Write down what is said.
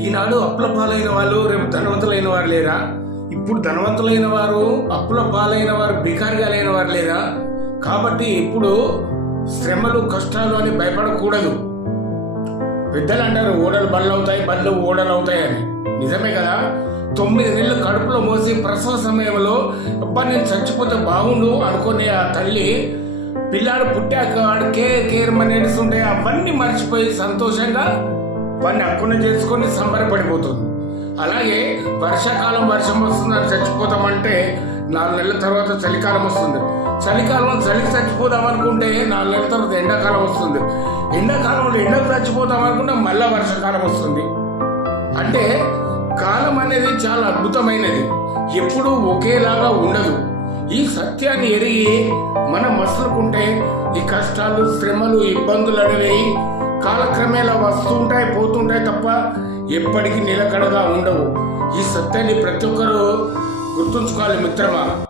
ఈనాడు అప్పుల పాలైన వాళ్ళు రేపు ధనవంతులైన వారు లేరా? ఇప్పుడు ధనవంతులైన వారు అప్పుల పాలైన వారు బికారిగాలైన వారు లేరా? కాబట్టి ఇప్పుడు శ్రమలు కష్టాలు అని భయపడకూడదు. పెద్దలు అంటారు ఓడలు బళ్ళు అవుతాయి, బళ్ళు ఓడలు అవుతాయి అని. నిజమే కదా. 9 నెలలు కడుపులో మోసి ప్రసవ సమయంలో అబ్బా నేను చచ్చిపోతే బాగుండు అనుకునే ఆ తల్లి పిల్లాడు పుట్టాక వాడు కేర్ నేడుస్తుంటే అవన్నీ మర్చిపోయి సంతోషంగా వాడిని అక్కున చేసుకొని సంబరపడిపోతుంది. అలాగే వర్షాకాలం వర్షం వస్తుందని చచ్చిపోతామంటే 4 నెలల తర్వాత చలికాలం వస్తుంది. చలికాలంలో చలికి చచ్చిపోదాం అనుకుంటే 4 నెలల తర్వాత ఎండాకాలం వస్తుంది. ఎండాకాలంలో ఎండకు చచ్చిపోతాం అనుకుంటే మళ్ళా వర్షాకాలం వస్తుంది. అంటే కాలం అనేది చాలా అద్భుతమైనది, ఎప్పుడూ ఒకేలాగా ఉండదు. ఈ సత్యాన్ని ఎరిగి మనం మసలుకుంటే ఈ కష్టాలు శ్రమలు ఇబ్బందులు అనేవి కాలక్రమేణా వస్తుంటాయి పోతుంటాయి తప్ప ఎప్పటికీ నిలకడగా ఉండవు. ఈ సత్యాన్ని ప్రతి ఒక్కరూ గుర్తుంచుకోవాలి మిత్రమా.